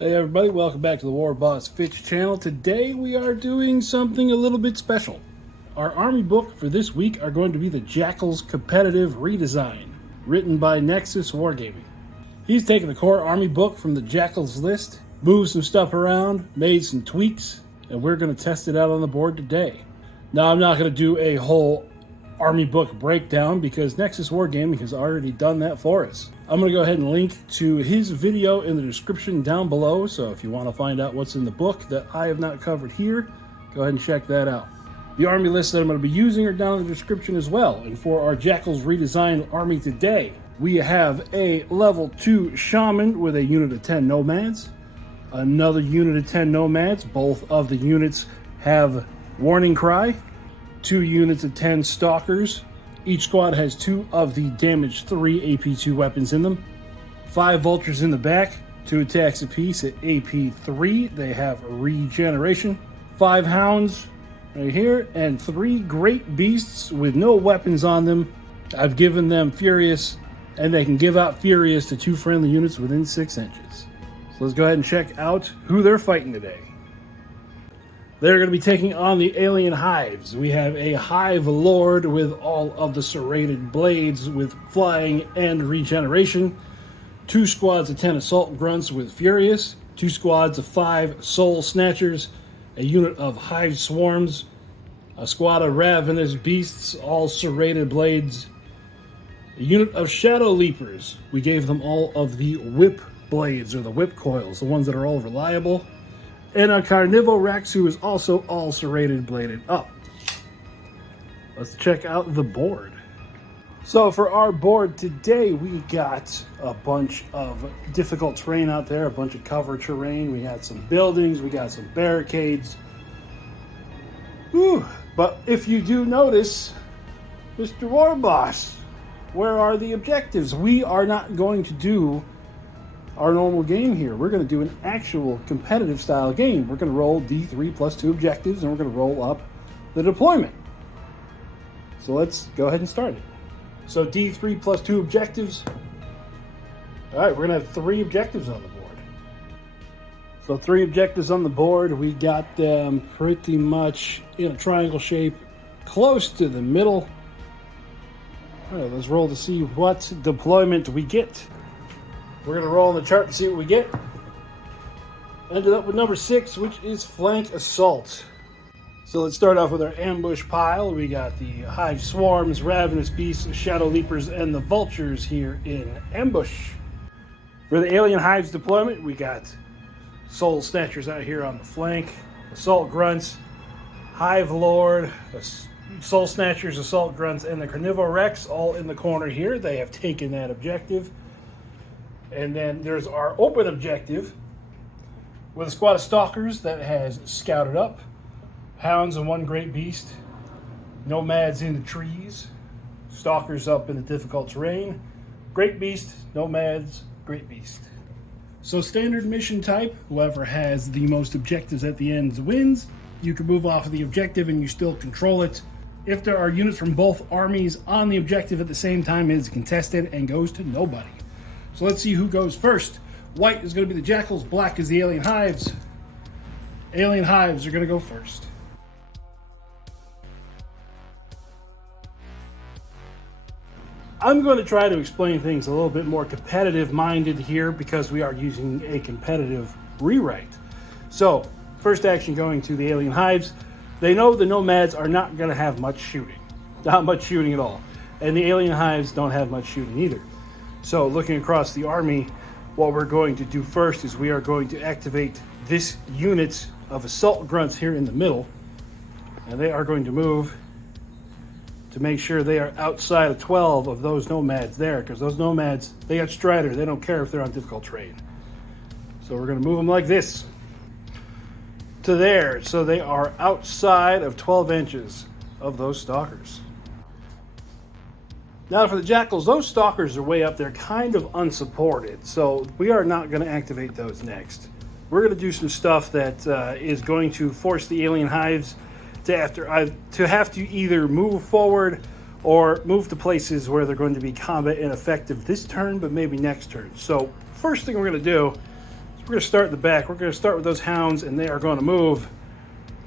Hey everybody, welcome back to the War Boss Fitch channel. Today we are doing something a little bit special. Our army book for this week are going to be the Jackals Competitive Redesign, written by Nexus Wargaming. He's taken the core army book from the Jackals list, moved some stuff around, made some tweaks, and we're going to test it out on the board today. Now I'm not going to do a whole army book breakdown because Nexus Wargaming has already done that for us. I'm going to go ahead and link to his video in the description down below, so if you want to find out what's in the book that I have not covered here, go ahead and check that out. The army lists that I'm going to be using are down in the description as well. And for our Jackals Redesign army today, we have a level 2 Shaman with a unit of 10 Nomads, another unit of 10 Nomads. Both of the units have Warning Cry, 2 units of 10 Stalkers. Each squad has 2 of the damage 3 AP2 weapons in them. 5 Vultures in the back, 2 attacks apiece at AP3. They have regeneration. 5 Hounds right here, and 3 Great Beasts with no weapons on them. I've given them Furious, and they can give out Furious to 2 friendly units within 6 inches. So let's go ahead and check out who they're fighting today. They're going to be taking on the alien Hives. We have a Hive Lord with all of the serrated blades with flying and regeneration. 2 squads of 10 Assault Grunts with Furious. 2 squads of 5 Soul Snatchers. A unit of Hive Swarms. A squad of Ravenous Beasts, all serrated blades. A unit of Shadow Leapers. We gave them all of the whip blades, or the whip coils, the ones that are all reliable. And a Carnivorex who is also all serrated bladed up. Let's check out the board. So for our board today, we got a bunch of difficult terrain out there, a bunch of cover terrain. We had some buildings, we got some barricades. Whew. But if you do notice, Mr. Warboss, where are the objectives? We are not going to do our normal game here. We're going to do an actual competitive style game. We're going to roll D3 plus 2 objectives, and we're going to roll up the deployment. So let's go ahead and start it. So D3 plus 2 objectives. All right, we're going to have 3 objectives on the board. So 3 objectives on the board. We got them pretty much in a triangle shape, close to the middle. All right, let's roll to see what deployment we get. We're going to roll on the chart to see what we get. Ended up with number 6, which is Flank Assault. So let's start off with our ambush pile. We got the Hive Swarms, Ravenous Beasts, Shadow Leapers, and the Vultures here in ambush. For the Alien Hives deployment, we got Soul Snatchers out here on the flank, Assault Grunts, Hive Lord, Soul Snatchers, Assault Grunts, and the Carnivorex all in the corner here. They have taken that objective. And then there's our open objective with a squad of Stalkers that has scouted up. Hounds and 1 Great Beast. Nomads in the trees. Stalkers up in the difficult terrain. Great Beast, Nomads, Great Beast. So standard mission type, whoever has the most objectives at the end wins. You can move off of the objective and you still control it. If there are units from both armies on the objective at the same time, it is contested and goes to nobody. So let's see who goes first. White is going to be the Jackals, black is the Alien Hives. Alien Hives are going to go first. I'm going to try to explain things a little bit more competitive-minded here because we are using a competitive rewrite. So, first action going to the Alien Hives. They know the Nomads are not going to have much shooting. Not much shooting at all. And the Alien Hives don't have much shooting either. So looking across the army, what we're going to do first is we are going to activate this unit of Assault Grunts here in the middle. And they are going to move to make sure they are outside of 12 of those Nomads there. Because those Nomads, they got Strider. They don't care if they're on difficult terrain. So we're going to move them like this to there. So they are outside of 12 inches of those Stalkers. Now for the Jackals, those Stalkers are way up there, kind of unsupported, so we are not going to activate those next. We're going to do some stuff that is going to force the Alien Hives to have to either move forward or move to places where they're going to be combat ineffective this turn, but maybe next turn. So first thing we're going to do is We're going to start in the back. We're going to start with those hounds, and they are going to move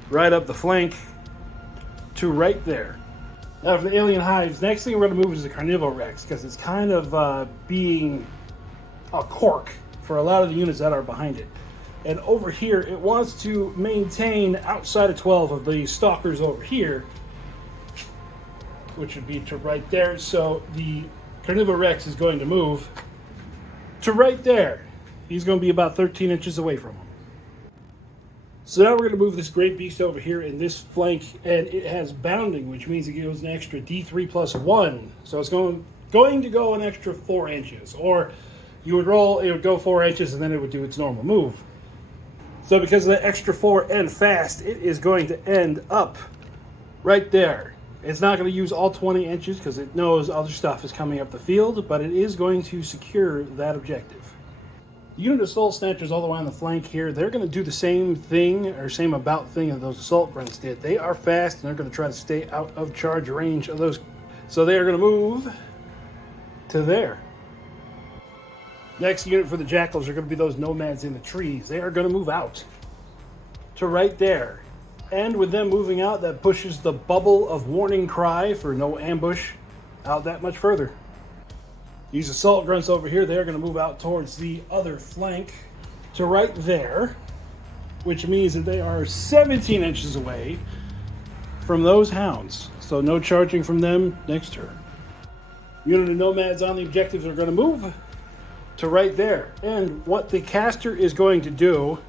right up the flank to right there. Now for the alien hives, next thing we're going to move is the Carnivore Rex, because it's kind of being a cork for a lot of the units that are behind it. And over here, it wants to maintain outside of 12 of the stalkers over here, which would be to right there. So the Carnivore Rex is going to move to right there. He's going to be about 13 inches away from him. So now we're going to move this great beast over here in this flank, and it has bounding, which means it gives an extra D3 plus 1. So it's going to go an extra 4 inches. Or you would roll, it would go 4 inches, and then it would do its normal move. So because of that extra 4 and fast, it is going to end up right there. It's not going to use all 20 inches because it knows other stuff is coming up the field, but it is going to secure that objective. The unit of Soul Snatchers all the way on the flank here, they're going to do the same thing, or same about thing that those Assault Grunts did. They are fast, and they're going to try to stay out of charge range of those. So they are going to move to there. Next unit for the Jackals are going to be those Nomads in the trees. They are going to move out to right there. And with them moving out, that pushes the bubble of warning cry for no ambush out that much further. These Assault Grunts over here, they're going to move out towards the other flank to right there, which means that they are 17 inches away from those hounds. So no charging from them next turn. Unit of Nomads on the objectives are going to move to right there. And what the caster is going to do,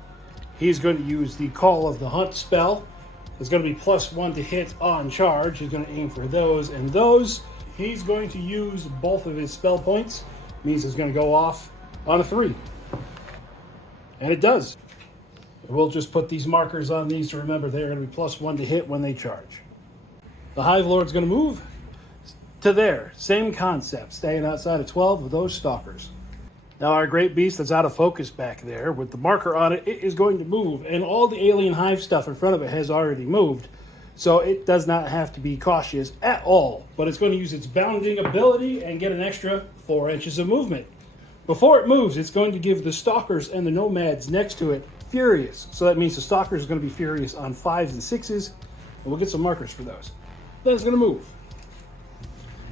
he's going to use the Call of the Hunt spell. It's going to be +1 to hit on charge. He's going to aim for those and those. He's going to use both of his spell points. Means it's going to go off on a 3. And it does. We'll just put these markers on these to remember they're going to be +1 to hit when they charge. The Hive Lord's going to move to there. Same concept. Staying outside of 12 with those stalkers. Now our great beast that's out of focus back there, with the marker on it, it is going to move. And all the alien hive stuff in front of it has already moved. So it does not have to be cautious at all. But it's going to use its bounding ability and get an extra 4 inches of movement. Before it moves, it's going to give the stalkers and the nomads next to it furious. So that means the stalkers are going to be furious on 5s and 6s. And we'll get some markers for those. Then it's going to move.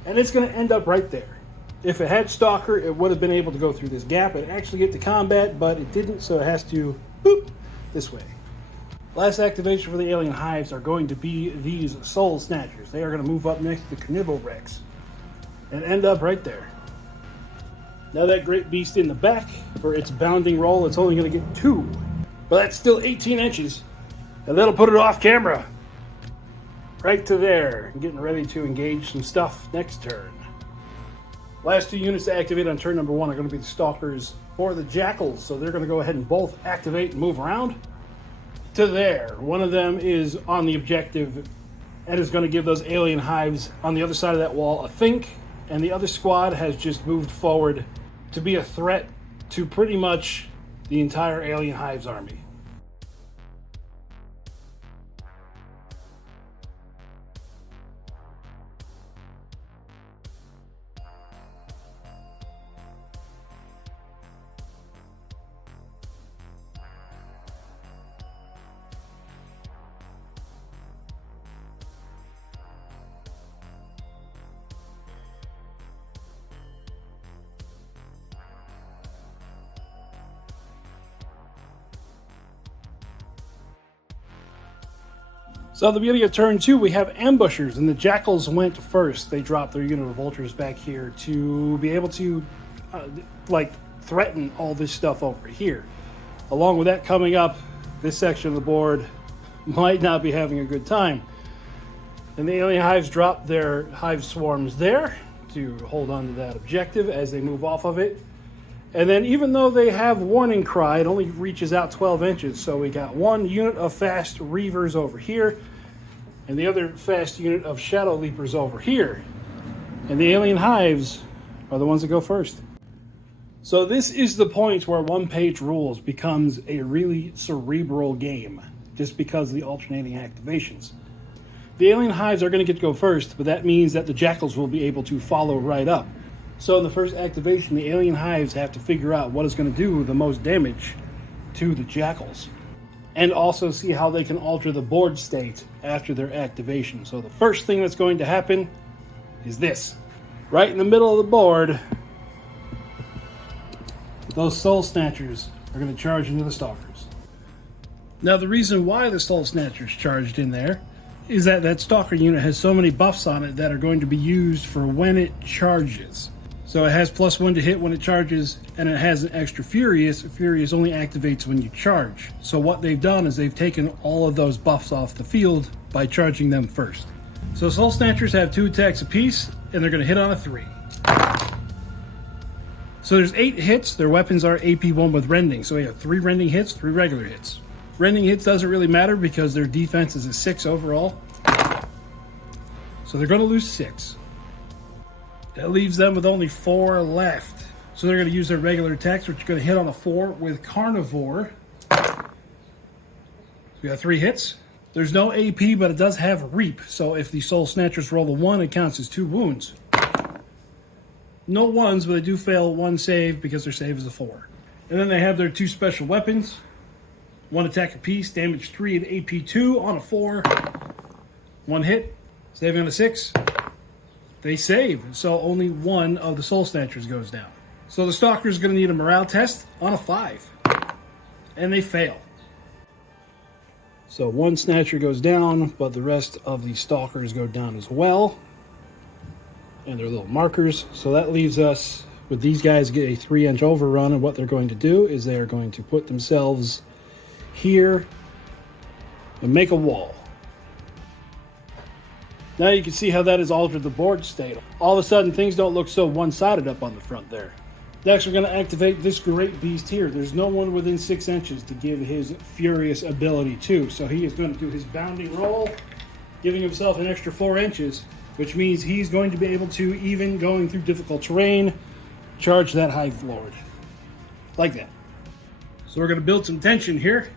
And it's going to end up right there. If it had Stalker, it would have been able to go through this gap and actually get to combat, but it didn't, so it has to boop this way. Last activation for the Alien Hives are going to be these Soul Snatchers. They are going to move up next to the Carnivore Rex and end up right there. Now that great beast in the back, for its bounding roll, it's only going to get 2. But that's still 18 inches, and that'll put it off camera. Right to there, getting ready to engage some stuff next turn. Last 2 units to activate on turn number 1 are going to be the Stalkers for the Jackals. So they're going to go ahead and both activate and move around to there. One of them is on the objective and is going to give those alien hives on the other side of that wall a think. And the other squad has just moved forward to be a threat to pretty much the entire alien hives army. So at the beginning of turn 2, we have ambushers, and the Jackals went first. They dropped their unit of vultures back here to be able to, threaten all this stuff over here. Along with that coming up, this section of the board might not be having a good time. And the alien hives dropped their hive swarms there to hold on to that objective as they move off of it. And then even though they have warning cry, it only reaches out 12 inches. So we got 1 unit of fast reavers over here and the other fast unit of shadow leapers over here. And the alien hives are the ones that go first. So this is the point where one-page rules becomes a really cerebral game, just because of the alternating activations. The alien hives are going to get to go first, but that means that the Jackals will be able to follow right up. So in the first activation, the alien hives have to figure out what is going to do the most damage to the Jackals. And also see how they can alter the board state after their activation. So the first thing that's going to happen is this. Right in the middle of the board, those Soul Snatchers are going to charge into the Stalkers. Now the reason why the Soul Snatchers charged in there is that that Stalker unit has so many buffs on it that are going to be used for when it charges. So it has +1 to hit when it charges, and it has an extra Furious. Furious only activates when you charge. So what they've done is they've taken all of those buffs off the field by charging them first. So Soul Snatchers have 2 attacks apiece, and they're going to hit on a 3. So there's 8 hits. Their weapons are AP1 with Rending. So we have 3 Rending hits, 3 regular hits. Rending hits doesn't really matter because their defense is a 6 overall. So they're going to lose 6. That leaves them with only 4 left. So they're going to use their regular attacks, which are going to hit on a 4 with Carnivore. So we got 3 hits. There's no AP, but it does have Reap. So if the Soul Snatchers roll a 1, it counts as 2 wounds. No 1s, but they do fail 1 save because their save is a 4. And then they have their 2 special weapons. 1 attack apiece, damage 3 and AP 2 on a 4. 1 hit, saving on a 6. They save, so only 1 of the Soul Snatchers goes down. So the Stalker is going to need a morale test on a 5. And they fail. So 1 Snatcher goes down, but the rest of the Stalkers go down as well. And their little markers. So that leaves us with these guys get a 3-inch overrun, and what they're going to do is they are going to put themselves here and make a wall. Now you can see how that has altered the board state. All of a sudden things don't look so one-sided up on the front there. Next we're going to activate this great beast here. There's no one within 6 inches to give his Furious ability to. So he is going to do his bounding roll, giving himself an extra 4 inches, which means he's going to be able to, even going through difficult terrain, charge that Hive Lord. Like that. So we're going to build some tension here.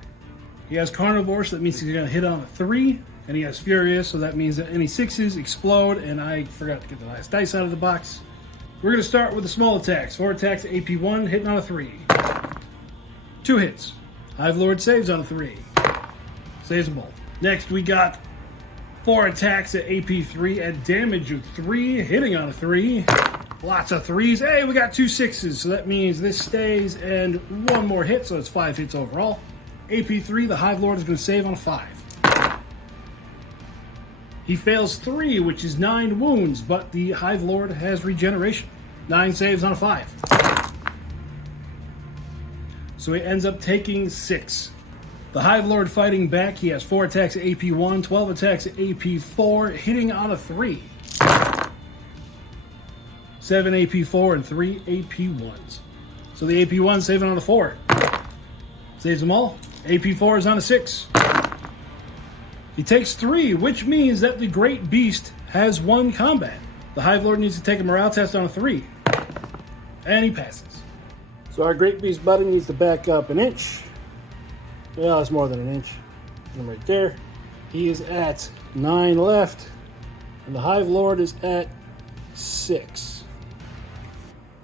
He has Carnivore, so that means he's going to hit on a 3. And he has Furious, so that means that any 6s explode, and I forgot to get the last dice out of the box. We're going to start with the small attacks. 4 attacks at AP1, hitting on a 3. 2 hits. Hive Lord saves on a 3. Saves them both. Next, we got 4 attacks at AP3 at damage of 3, hitting on a 3. Lots of 3s. Hey, we got 2 6s, so that means this stays, and 1 more hit, so it's 5 hits overall. AP3, the Hive Lord is going to save on a 5. He fails 3, which is 9 wounds, but the Hive Lord has regeneration. 9 saves on a 5. So he ends up taking 6. The Hive Lord fighting back, he has 4 attacks at AP1, 12 attacks at AP4, hitting on a 3. 7 AP4 and 3 AP1s. So the AP1 saving on a 4. Saves them all. AP4 is on a 6. He takes 3, which means that the Great Beast has 1 combat. The Hive Lord needs to take a morale test on a 3. And he passes. So our Great Beast buddy needs to back up an inch. Well, it's more than an inch. I'm right there. He is at 9 left. And the Hive Lord is at 6.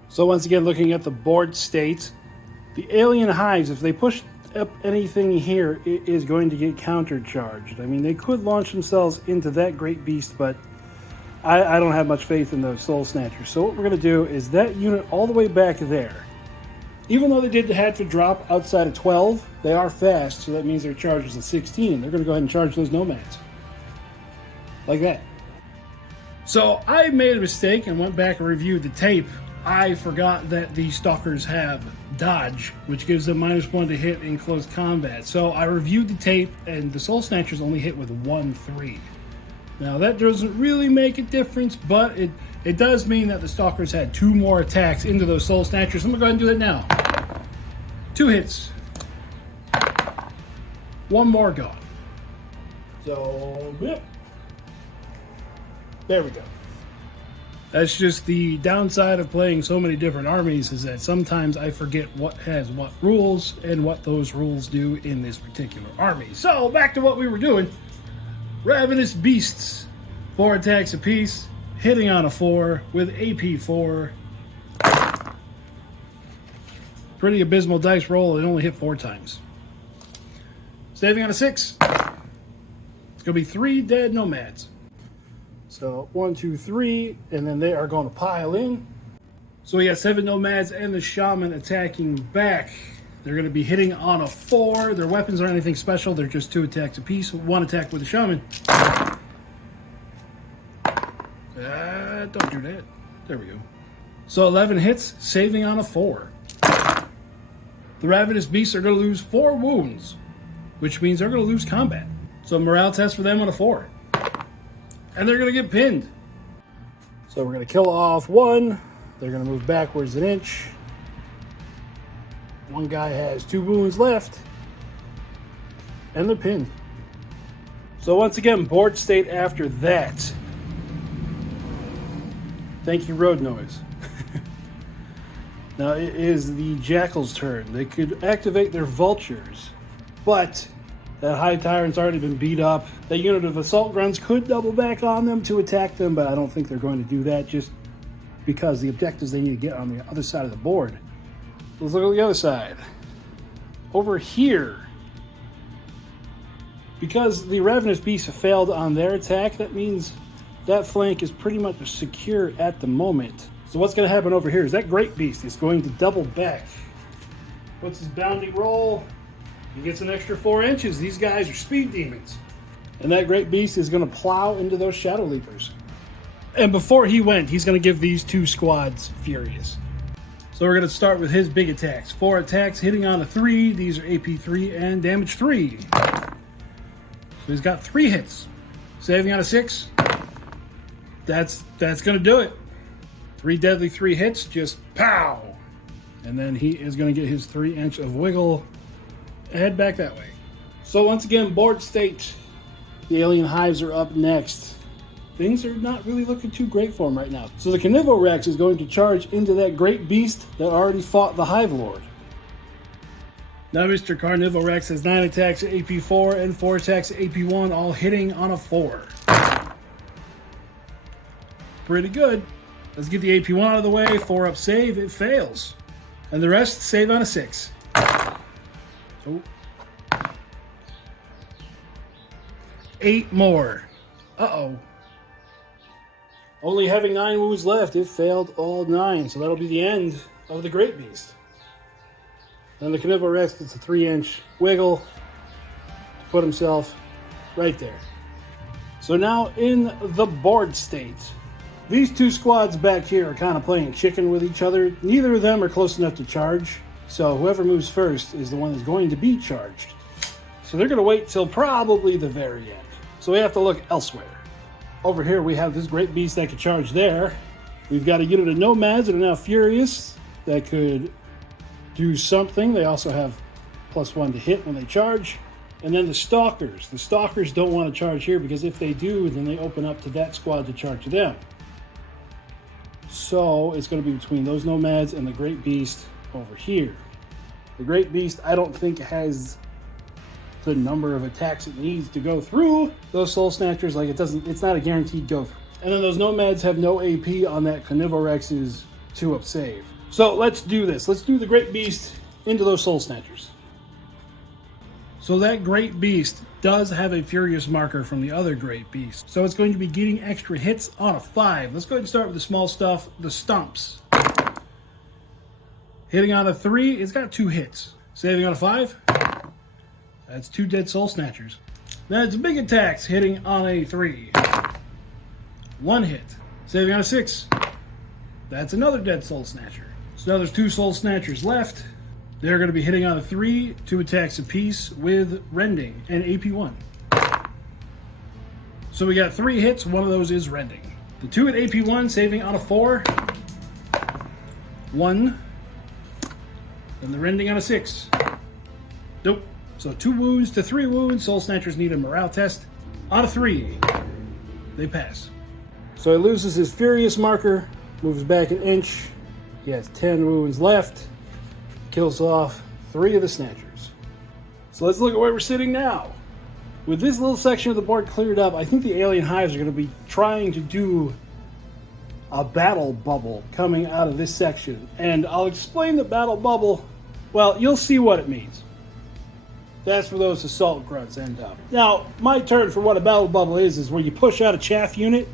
So once again, looking at the board state, the alien hives, if they push up anything here, it is going to get countercharged. I mean, they could launch themselves into that Great Beast, but I don't have much faith in those Soul Snatchers. So what we're going to do is that unit all the way back there, even though they did have to drop outside of 12, they are fast, so that means their charge is a 16. They're going to go ahead and charge those Nomads. Like that. So I made a mistake and went back and reviewed the tape. I forgot that the Stalkers have dodge, which gives them -1 to hit in close combat. So I reviewed the tape, and the Soul Snatchers only hit with 1-3. Now that doesn't really make a difference, but it does mean that the Stalkers had 2 more attacks into those Soul Snatchers. I'm going to go ahead and do that now. 2 hits. 1 more gone. So, yep. There we go. That's just the downside of playing so many different armies, is that sometimes I forget what has what rules and what those rules do in this particular army. So, back to what we were doing. Ravenous Beasts. 4 attacks apiece, hitting on a 4 with AP4. Pretty abysmal dice roll. It only hit 4 times. Saving on a 6. It's going to be 3 dead nomads. So 1, 2, 3, and then they are going to pile in. So we got 7 nomads and the shaman attacking back. They're going to be hitting on a 4. Their weapons aren't anything special. They're just 2 attacks apiece. 1 attack with the shaman. Don't do that. There we go. So 11 hits, saving on a 4. The ravenous beasts are going to lose 4 wounds, which means they're going to lose combat. So morale test for them on a 4. And they're going to get pinned. So we're going to kill off 1. They're going to move backwards an inch. One guy has 2 wounds left. And they're pinned. So once again, board state after that. Thank you, road noise. Now it is the Jackals' turn. They could activate their vultures, but that Hive Tyrant's already been beat up. That unit of assault grunts could double back on them to attack them, but I don't think they're going to do that just because the objectives they need to get on the other side of the board. Let's look at the other side. Over here, because the Ravenous Beasts have failed on their attack, that means that flank is pretty much secure at the moment. So what's going to happen over here is that Great Beast is going to double back. What's his bounty roll? He gets an extra 4 inches. These guys are speed demons. And that Great Beast is going to plow into those Shadow Leapers. And before he went, he's going to give these 2 squads Furious. So we're going to start with his big attacks. 4 attacks hitting on a 3. These are AP 3 and damage 3. So he's got 3 hits. Saving on a 6. That's going to do it. 3 deadly 3 hits, just pow! And then he is going to get his 3 inch of wiggle. Head back that way. So once again, board state. The alien hives are up next. Things are not really looking too great for him right now. So the Carnivore Rex is going to charge into that great beast that already fought the Hive Lord. Now Mr. Carnivore Rex has 9 attacks at AP 4 and 4 attacks at AP 1, all hitting on a 4. Pretty good. Let's get the AP 1 out of the way. 4 up save, it fails. And the rest save on a 6. Oh. 8 more. Uh-oh. Only having 9 wounds left, it failed all 9. So that'll be the end of the Great Beast. Then the Carnivore Rex gets a 3 inch wiggle to put himself right there. So now in the board state. These 2 squads back here are kind of playing chicken with each other. Neither of them are close enough to charge. So whoever moves first is the one that's going to be charged. So they're going to wait till probably the very end. So we have to look elsewhere. Over here we have this Great Beast that could charge there. We've got a unit of nomads that are now furious that could do something. They also have +1 to hit when they charge. And then the Stalkers. The Stalkers don't want to charge here because if they do, then they open up to that squad to charge them. So it's going to be between those nomads and the Great Beast over here. The Great Beast, I don't think has the number of attacks it needs to go through those Soul Snatchers. Like it's not a guaranteed go through. And then those nomads have no AP on that Carnivore Rex's 2 up save. So let's do this. Let's do the Great Beast into those Soul Snatchers. So that Great Beast does have a Furious marker from the other Great Beast. So it's going to be getting extra hits on a 5. Let's go ahead and start with the small stuff, the Stumps. Hitting on a 3, it's got 2 hits. Saving on a 5, that's 2 dead Soul Snatchers. Then it's big attacks, hitting on a 3. 1 hit. Saving on a 6, that's another dead Soul Snatcher. So now there's 2 Soul Snatchers left. They're going to be hitting on a 3, 2 attacks apiece with Rending and AP 1. So we got 3 hits, 1 of those is Rending. The 2 at AP 1, saving on a 4. 1. Then the Rending on a 6. Nope. So 2 wounds to 3 wounds. Soul Snatchers need a morale test. On a 3, they pass. So he loses his Furious marker, moves back an inch. He has 10 wounds left. Kills off 3 of the Snatchers. So let's look at where we're sitting now. With this little section of the board cleared up, I think the alien hives are going to be trying to do a battle bubble coming out of this section. And I'll explain the battle bubble Well, you'll see what it means. That's where those assault grunts end up. Now, my turn for what a battle bubble is where you push out a chaff unit,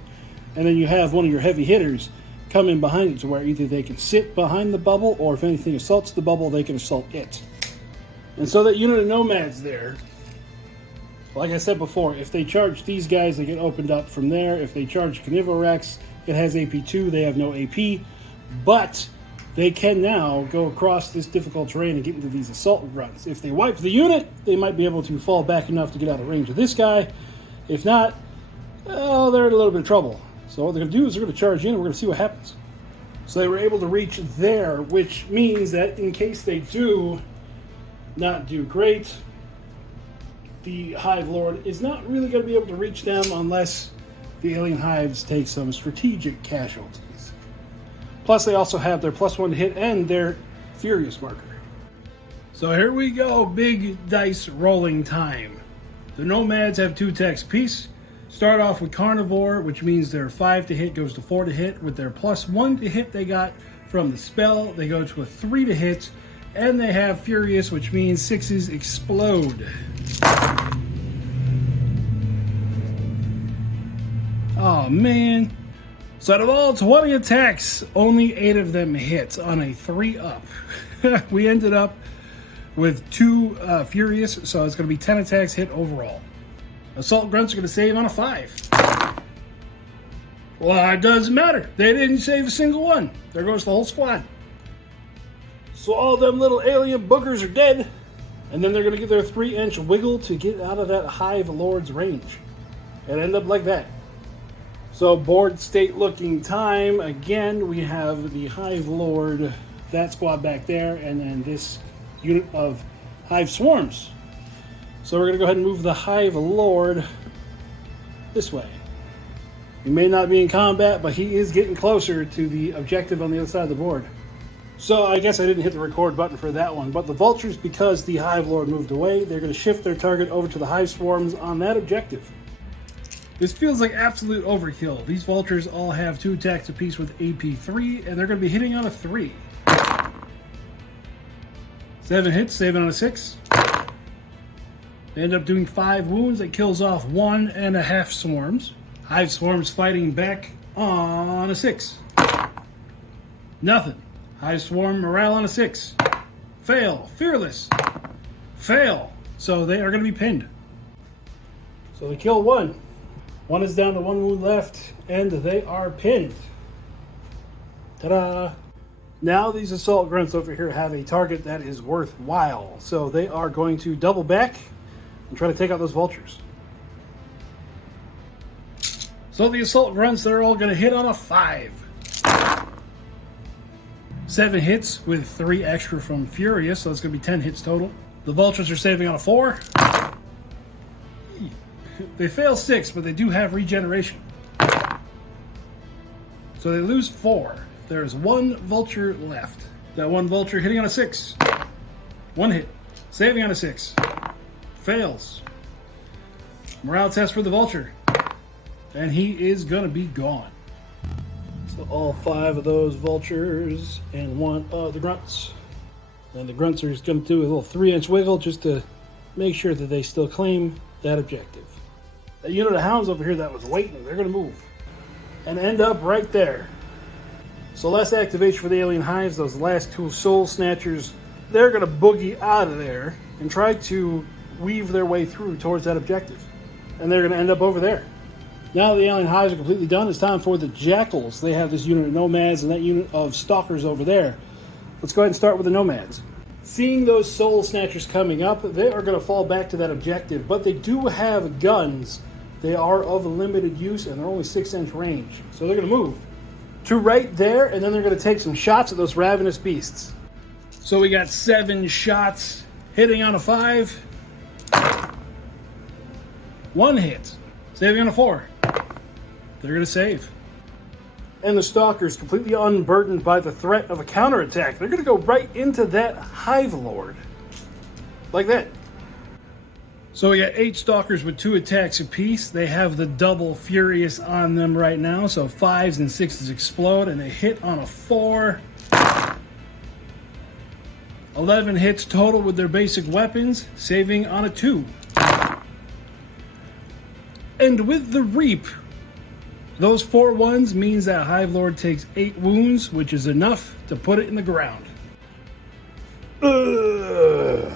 and then you have one of your heavy hitters come in behind it to where either they can sit behind the bubble, or if anything assaults the bubble, they can assault it. And so that unit of nomads there, like I said before, if they charge these guys, they get opened up from there. If they charge Carnivorex, it has AP2, they have no AP. But they can now go across this difficult terrain and get into these assault runs. If they wipe the unit, they might be able to fall back enough to get out of range of this guy. If not, well, they're in a little bit of trouble. So what they're going to do is they're going to charge in and we're going to see what happens. So they were able to reach there, which means that in case they do not do great, the Hive Lord is not really going to be able to reach them unless the alien hives take some strategic casualties. Plus, they also have their +1 to hit and their Furious marker. So here we go, big dice rolling time. The Nomads have 2 attacks apiece. Start off with Carnivore, which means their 5 to hit goes to 4 to hit. With their +1 to hit they got from the spell, they go to a 3 to hit. And they have Furious, which means 6s explode. Oh man. So out of all 20 attacks, only 8 of them hit on a 3-up. We ended up with 2 Furious, so it's going to be 10 attacks hit overall. Assault Grunts are going to save on a 5. Well, it doesn't matter. They didn't save a single one. There goes the whole squad. So all them little alien boogers are dead. And then they're going to get their 3-inch wiggle to get out of that Hive Lord's range. And end up like that. So board state looking time. Again, we have the Hive Lord, that squad back there, and then this unit of Hive Swarms. So we're going to go ahead and move the Hive Lord this way. He may not be in combat, but he is getting closer to the objective on the other side of the board. So I guess I didn't hit the record button for that one, but the Vultures, because the Hive Lord moved away, they're going to shift their target over to the Hive Swarms on that objective. This feels like absolute overkill. These Vultures all have 2 attacks apiece with AP3, and they're going to be hitting on a 3. 7 hits, saving on a 6. They end up doing 5 wounds. That kills off 1.5 swarms. Hive Swarms fighting back on a 6. Nothing. Hive Swarm morale on a 6. Fail. Fearless. Fail. So they are going to be pinned. So they kill 1. 1 is down to 1 wound left, and they are pinned. Ta-da! Now these Assault Grunts over here have a target that is worthwhile. So they are going to double back and try to take out those Vultures. So the Assault Grunts, they're all going to hit on a 5. 7 hits with 3 extra from Furious, so it's going to be 10 hits total. The Vultures are saving on a 4. They fail 6, but they do have regeneration. So they lose 4. There's 1 Vulture left. That 1 Vulture hitting on a 6. 1 hit. Saving on a 6. Fails. Morale test for the Vulture. And he is going to be gone. So all 5 of those Vultures and 1 of the Grunts. And the Grunts are just going to do a little 3-inch wiggle just to make sure that they still claim that objective. That unit of Hounds over here that was waiting, they're going to move. And end up right there. So last activation for the Alien Hives, those last 2 Soul Snatchers, they're going to boogie out of there and try to weave their way through towards that objective. And they're going to end up over there. Now the Alien Hives are completely done, it's time for the Jackals. They have this unit of Nomads and that unit of Stalkers over there. Let's go ahead and start with the Nomads. Seeing those Soul Snatchers coming up, they are going to fall back to that objective, but they do have guns. They are of limited use and they're only 6-inch range. So they're going to move to right there, and then they're going to take some shots at those ravenous beasts. So we got 7 shots hitting on a 5. 1 hit. Saving on a 4. They're going to save. And the Stalkers, completely unburdened by the threat of a counterattack, they're going to go right into that Hive Lord. Like that. So we got 8 Stalkers with 2 attacks apiece. They have the double Furious on them right now. So 5s and 6s explode, and they hit on a 4. 11 hits total with their basic weapons, saving on a 2. And with the Reap, those 4 ones means that Hive Lord takes 8 wounds, which is enough to put it in the ground. Ugh.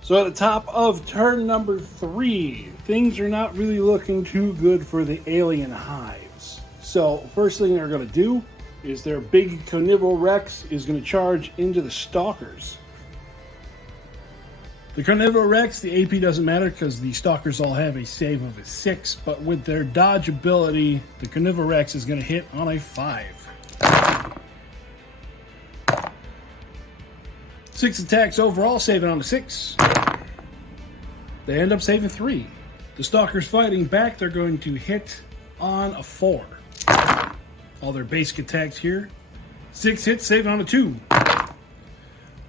So at the top of turn number 3, things are not really looking too good for the alien hives. So first thing they're going to do is their big Carnival Rex is going to charge into the Stalkers. The Carnival Rex, the AP doesn't matter because the Stalkers all have a save of a 6, but with their dodge ability, the Carnival Rex is going to hit on a 5. 6 attacks overall, saving on a 6. They end up saving 3. The Stalkers fighting back, they're going to hit on a 4. All their basic attacks here. 6 hits, saving on a 2.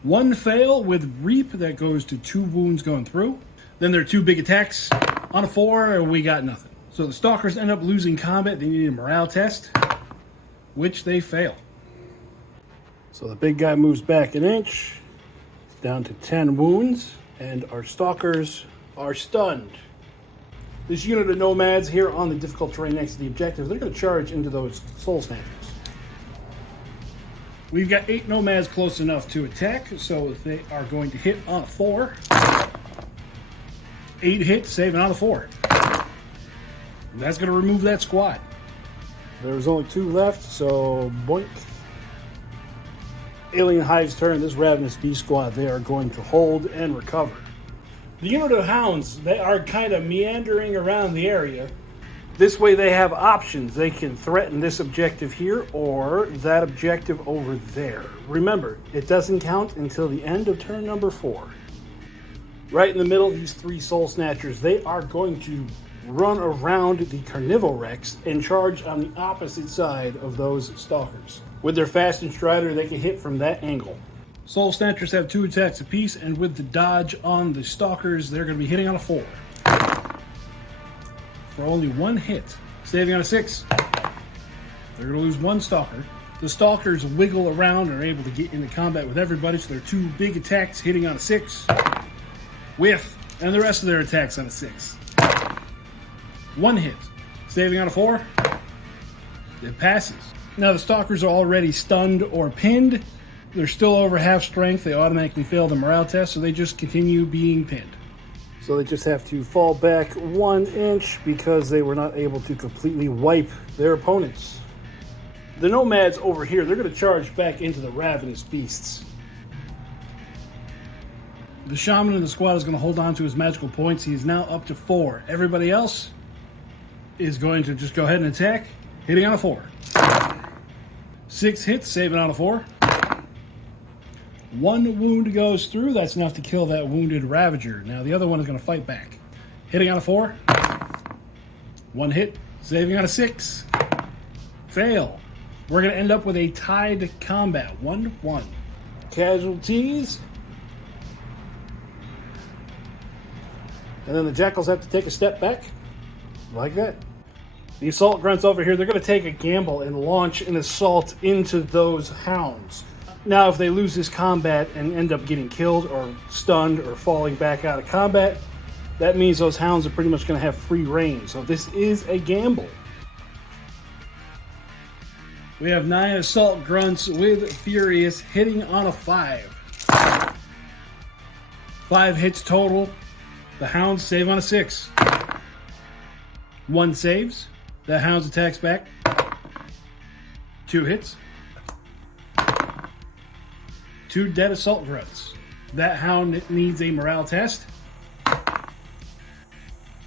1 fail with Reap, that goes to 2 wounds going through. Then their 2 big attacks on a 4, and we got nothing. So the Stalkers end up losing combat. They need a morale test, which they fail. So the big guy moves back an inch, down to 10 wounds, and our Stalkers are stunned. This unit of nomads here on the difficult terrain next to the objective, they're going to charge into those soul snatchers. We've got 8 nomads close enough to attack, so they are going to hit on a 4. 8 hits, saving on a 4. And that's going to remove that squad. There's only 2 left, so boink. Alien Hive's turn. This Ravenous Beast squad, they are going to hold and recover. The unit of hounds, they are kind of meandering around the area. This way they have options. They can threaten this objective here or that objective over there. Remember, it doesn't count until the end of turn number 4. Right in the middle, these 3 Soul Snatchers, they are going to run around the Carnival Rex and charge on the opposite side of those Stalkers. With their Fast and Strider, they can hit from that angle. Soul Snatchers have 2 attacks apiece, and with the dodge on the Stalkers, they're going to be hitting on a 4. For only 1 hit, saving on a 6. They're going to lose 1 Stalker. The Stalkers wiggle around and are able to get into combat with everybody, so their 2 big attacks hitting on a 6. Whiff, and the rest of their attacks on a 6. 1 hit, saving on a 4. It passes. Now the Stalkers are already stunned or pinned. They're still over half strength. They automatically fail the morale test, so they just continue being pinned. So they just have to fall back 1 inch because they were not able to completely wipe their opponents. The Nomads over here, they're going to charge back into the Ravenous Beasts. The Shaman in the squad is going to hold on to his magical points. He is now up to 4. Everybody else is going to just go ahead and attack, hitting on a 4. 6 hits, saving on a 4. 1 wound goes through. That's enough to kill that wounded Ravager. Now the other one is going to fight back. Hitting on a 4. 1 hit, saving on a 6. Fail. We're going to end up with a tied combat. 1-1. Casualties. And then the Jackals have to take a step back. Like that. The Assault Grunts over here, they're going to take a gamble and launch an assault into those hounds. Now, if they lose this combat and end up getting killed or stunned or falling back out of combat, that means those hounds are pretty much going to have free reign. So this is a gamble. We have 9 Assault Grunts with Furious hitting on a 5. 5 hits total. The hounds save on a 6. 1 saves. The hounds attacks back. 2 hits. 2 dead Assault Grunts. That hound needs a morale test.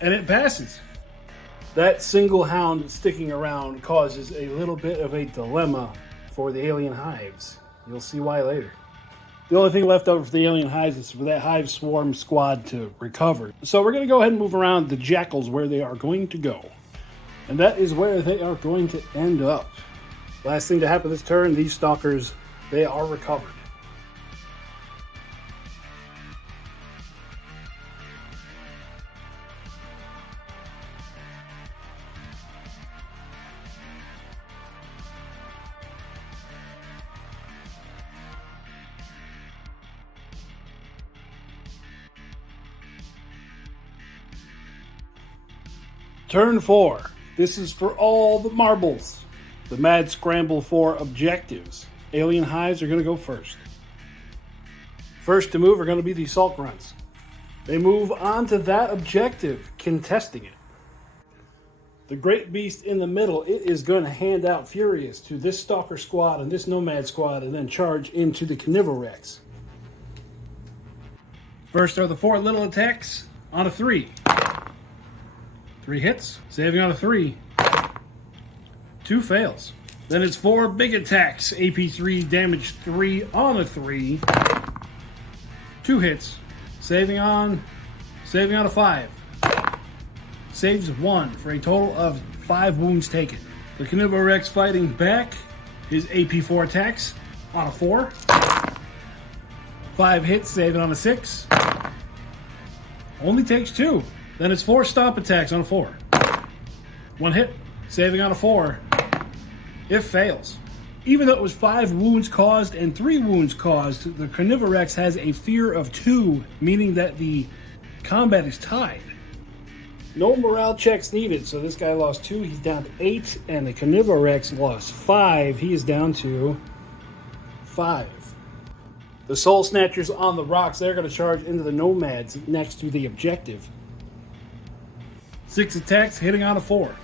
And it passes. That single hound sticking around causes a little bit of a dilemma for the alien hives. You'll see why later. The only thing left over for the alien hives is for that hive swarm squad to recover. So we're going to go ahead and move around the Jackals where they are going to go. And that is where they are going to end up. Last thing to happen this turn, these stalkers, they are recovered. Turn 4. This is for all the marbles. The mad scramble for objectives. Alien Hives are going to go first. First to move are going to be the Assault Grunts. They move on to that objective, contesting it. The Great Beast in the middle, it is going to hand out Furious to this Stalker squad and this Nomad squad and then charge into the Carnivorex. First are the 4 little attacks on a 3. 3 hits, saving on a 3. 2 fails. Then it's 4 big attacks, AP 3, damage 3 on a 3. 2 hits, saving on a 5. Saves 1 for a total of 5 wounds taken. The Carnivorex fighting back is AP 4 attacks on a 4. 5 hits, saving on a 6. Only takes 2. Then it's 4 stomp attacks on a 4. 1 hit, saving on a 4. It fails. Even though it was 5 wounds caused and 3 wounds caused, the Carnivorex has a fear of 2, meaning that the combat is tied. No morale checks needed, so this guy lost 2, he's down to 8, and the Carnivorex lost 5, he is down to 5. The Soul Snatchers on the rocks, they're going to charge into the Nomads next to the objective. 6 attacks, hitting on a 4.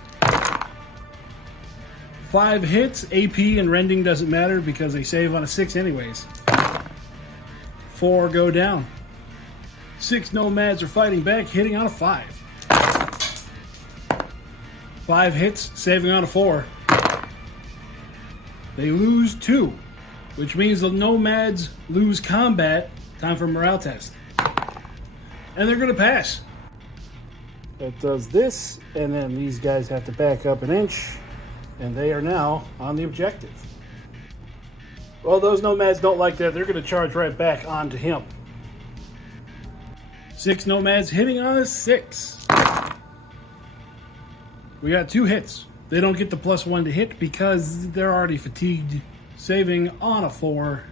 5 hits, AP and rending doesn't matter because they save on a 6 anyways. 4 go down. 6 Nomads are fighting back, hitting on a 5. 5 hits, saving on a 4. They lose 2, which means the Nomads lose combat. Time for a morale test. And they're going to pass. That does this, and then these guys have to back up an inch, and they are now on the objective. Well, those Nomads don't like that. They're going to charge right back onto him. 6 Nomads hitting on a 6. We got 2 hits. They don't get the +1 to hit because they're already fatigued. Saving on a 4.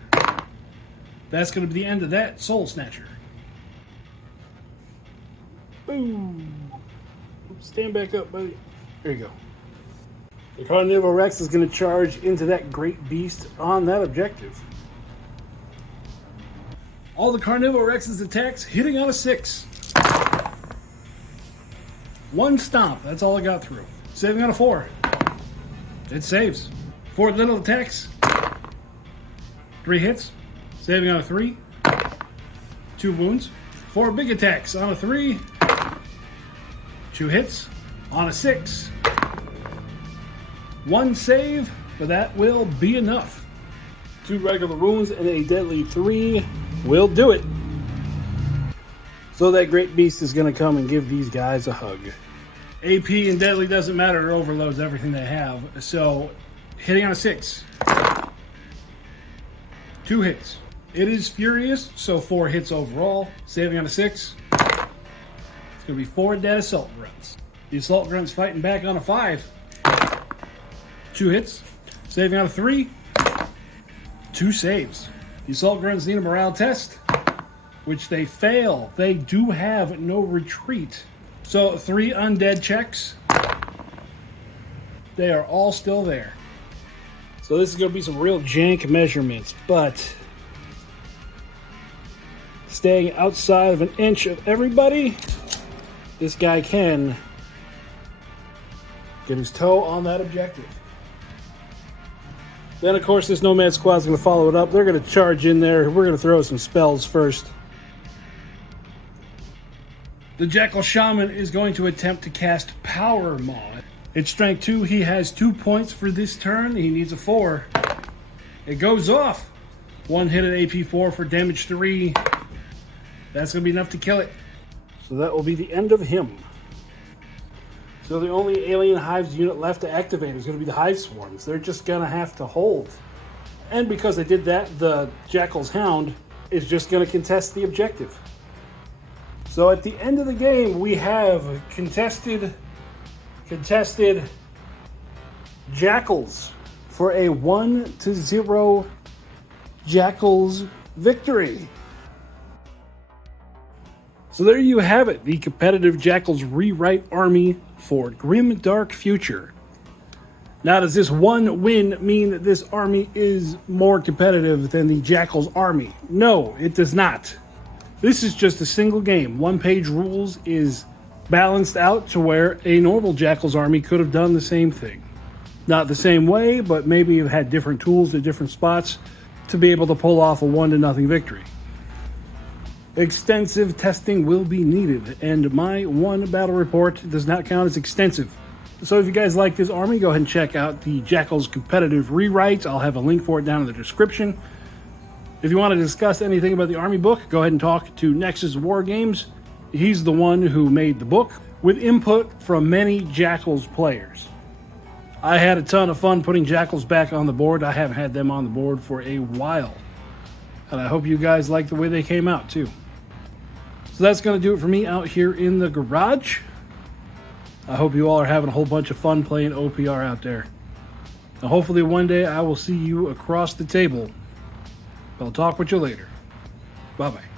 That's going to be the end of that Soul Snatcher. Boom. Stand back up, buddy. There you go. The Carnivorex is going to charge into that Great Beast on that objective. All the Carnivorex's attacks hitting on a 6. 1 stomp, that's all I got through. Saving on a 4. It saves. 4 little attacks. 3 hits. Saving on a 3. 2 wounds. 4 big attacks on a 3. 2 hits on a 6. 1 save, but that will be enough. 2 regular wounds and a deadly 3 will do it. So that Great Beast is going to come and give these guys a hug. AP and deadly doesn't matter, it overloads everything they have. So, hitting on a 6. 2 hits. It is furious, so 4 hits overall. Saving on a 6. It's going to be 4 dead Assault Grunts. The Assault Grunts fighting back on a 5. 2 hits. Saving on a 3. 2 saves. The Assault Grunts need a morale test, which they fail. They do have no retreat. So 3 undead checks. They are all still there. So this is going to be some real jank measurements, but staying outside of an inch of everybody, this guy can get his toe on that objective. Then, of course, this Nomad squad is going to follow it up. They're going to charge in there. We're going to throw some spells first. The Jackal Shaman is going to attempt to cast Power Maw. It's strength 2. He has 2 points for this turn. He needs a 4. It goes off. 1 hit at AP 4 for damage 3. That's going to be enough to kill it. So that will be the end of him. So the only alien Hives unit left to activate is going to be the Hive Swarms. They're just going to have to hold. And because they did that, the Jackals Hound is just going to contest the objective. So at the end of the game, we have contested Jackals for a 1-0 Jackals victory. So there you have it, the competitive Jackals rewrite army for Grimdark Future. Now, does this one win mean that this army is more competitive than the Jackals army? No, it does not. This is just a single game. One-page rules is balanced out to where a normal Jackals army could have done the same thing. Not the same way, but maybe have had different tools at different spots to be able to pull off a 1-0 victory. Extensive testing will be needed, and my one battle report does not count as extensive. So if you guys like this army, go ahead and check out the Jackals Competitive Rewrite. I'll have a link for it down in the description. If you want to discuss anything about the army book, go ahead and talk to Nexus Wargames. He's the one who made the book, with input from many Jackals players. I had a ton of fun putting Jackals back on the board. I haven't had them on the board for a while. And I hope you guys like the way they came out too. So that's going to do it for me out here in the garage. I hope you all are having a whole bunch of fun playing OPR out there. And hopefully one day I will see you across the table. I'll talk with you later. Bye-bye.